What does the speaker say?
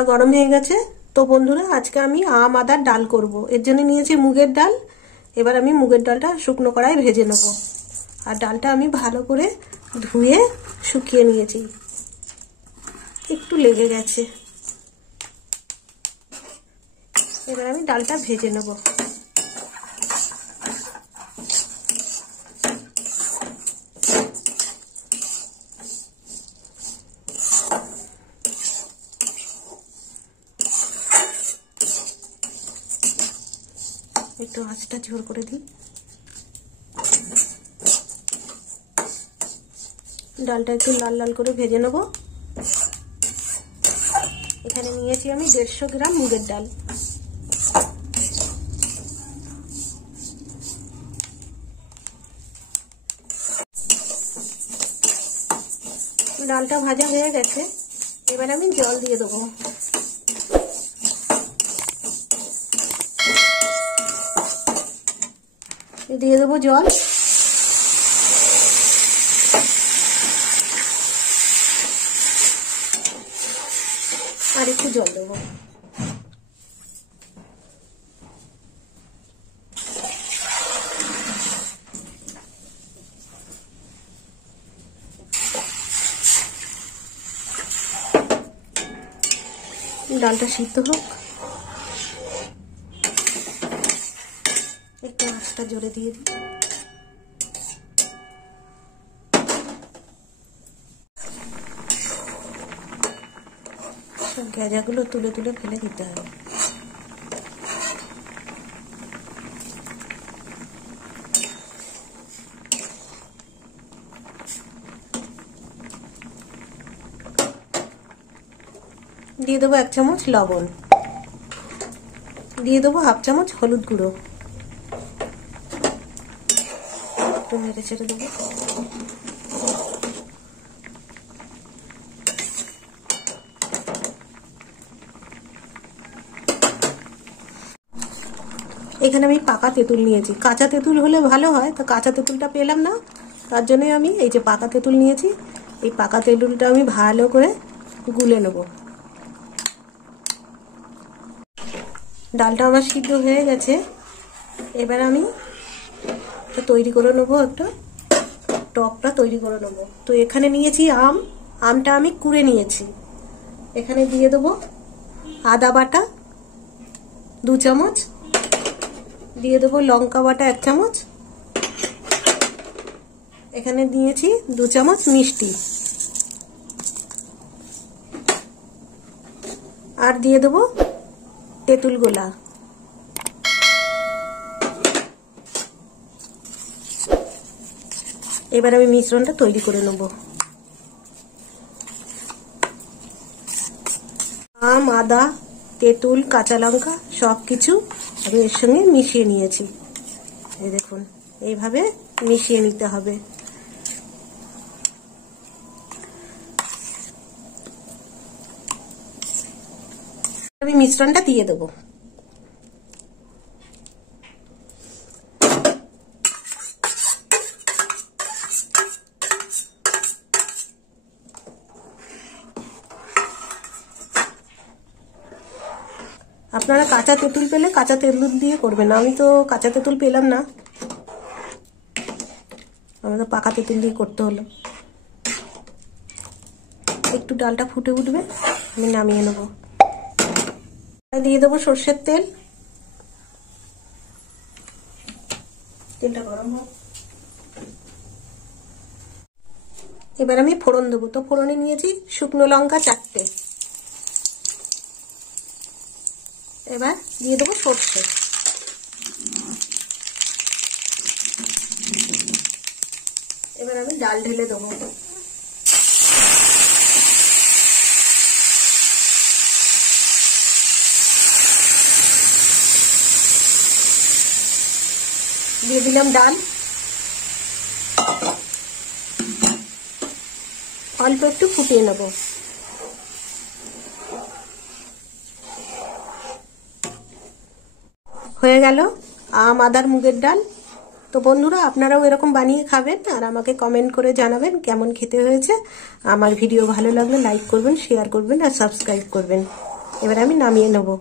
কড়া গরম হয়ে গেছে। তো বন্ধুরা, আজকে আমি আম আদার ডাল করব। এর জন্য নিয়েছি মুগের ডাল। এবার আমি মুগের ডালটা শুকনো কড়াই ভেজে নেব। আর ডালটা আমি ভালো করে ধুয়ে শুকিয়ে নিয়েছি, একটু লেগে গেছে। এবার আমি ডালটা ভেজে নেব। একটু আঁচটা জোর করে দিই। ডালটা একটু লাল লাল করে ভেজে নেব। এখানে নিয়েছি আমি 150 গ্রাম মুগের ডাল। ডালটা ভাজা হয়ে গেছে। এবার আমি জল দিয়ে দেবো। দিয়ে দেবো জল। আর একটু জল দেবো। ডালটা সিদ্ধ হোক। একটু আঁচটা জোরে দিয়ে দিই। গ্যাজাগুলো তুলে তুলে ফেলে দিতে হবে। দিয়ে দেবো 1 চামচ লবণ। দিয়ে দেবো 1/2 চামচ হলুদ গুঁড়ো। একটু নেড়ে চেড়ে দেবো। এখানে আমি পাকা তেঁতুল নিয়েছি। কাঁচা তেঁতুল হলে ভালো হয়, তো কাঁচা তেঁতুলটা পেলাম না, তার জন্য আমি এই যে পাকা তেঁতুল নিয়েছি। এই পাকা তেঁতুলটা আমি ভালো করে গুলে নেব। ডালটা আমার সিদ্ধ হয়ে গেছে। এবার আমি তৈরি করে নেবো, একটা টকটা তৈরি করে নেবো। তো এখানে নিয়েছি আম। আমটা আমি কুড়ে নিয়েছি। এখানে দিয়ে দেবো আদা বাটা 2 চামচ। দিয়ে দেবো লঙ্কা বাটা 1 চামচ। এখানে দিয়েছি 2 চামচ মিষ্টি। আর দিয়ে দেবো তেঁতুল গোলা। এবার আমি মিশ্রণটা তৈরি করে নেব। আম, আদা, তেঁতুল, কাঁচা লঙ্কা সবকিছু আমি এর সঙ্গে মিশিয়ে নিয়েছি। এই দেখুন, এইভাবে মিশিয়ে নিতে হবে। আমি মিশ্রণটা দিয়ে দেবো। আপনারা কাঁচা তেঁতুল পেলে কাঁচা তেঁতুল দিয়ে করবেন। আমি তো কাঁচা তেঁতুল পেলাম না, আমাকে পাকা তেঁতুল দিয়ে করতে হলো। একটু ডালটা ফুটে উঠবে, আমি নামিয়ে নেব। দিয়ে দেবো সর্ষের তেল। তেলটা গরম হোক। এবার আমি ফোড়ন দেবো। তো ফোড়নে নিয়েছি শুকনো লঙ্কা 4টে। এবার দিয়ে দেবো সর্ষে। এবার আমি ডাল ঢেলে দেবো। দিয়ে দিলাম ডাল। অল্প একটু ফুটিয়ে নেব। হয়ে গেল আম আদার মুগের ডাল। তো বন্ধুরা, আপনারাও এরকম বানিয়ে খাবেন আর আমাকে কমেন্ট করে জানাবেন কেমন খেতে হয়েছে। আমার ভিডিও ভালো লাগলে লাইক করবেন, শেয়ার করবেন আর সাবস্ক্রাইব করবেন। এবার আমি নামিয়ে নেবো।